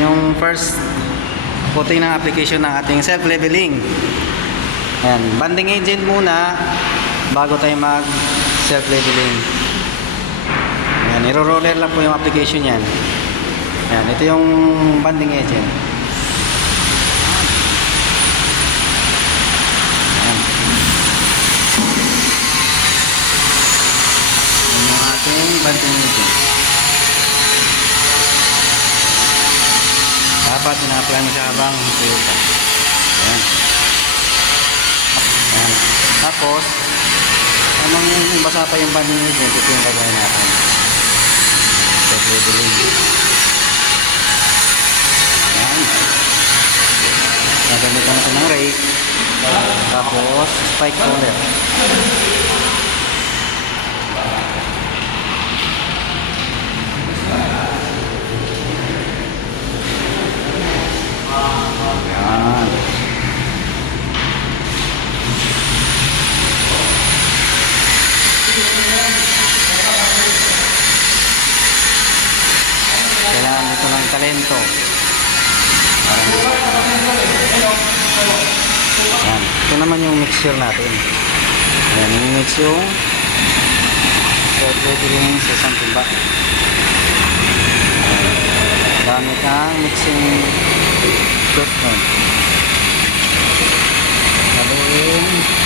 yung first putting ng application ng ating self-leveling. Ayan, banding agent muna bago tayo mag self-leveling. Ayan, iro-roller lang po yung application yan. Ayan, ito yung banding agent. Ayan. Ayan yung ating banding agent. Dapat ina-apply mo siya habang tuyo pa. Ayan. Ayan. Tapos, namang basa pa yung banding agent, ito yung gagawin natin. Self-leveling. Ayan. Gagamitan natin ng rake. Tapos, spike roller. Ayan. Kailangan dito ng talento. Ayan. Ito naman yung mixture natin. Ayan, yung mix yung self-leveling sa isang timba. Gamit ang mixing equipment. Haluin.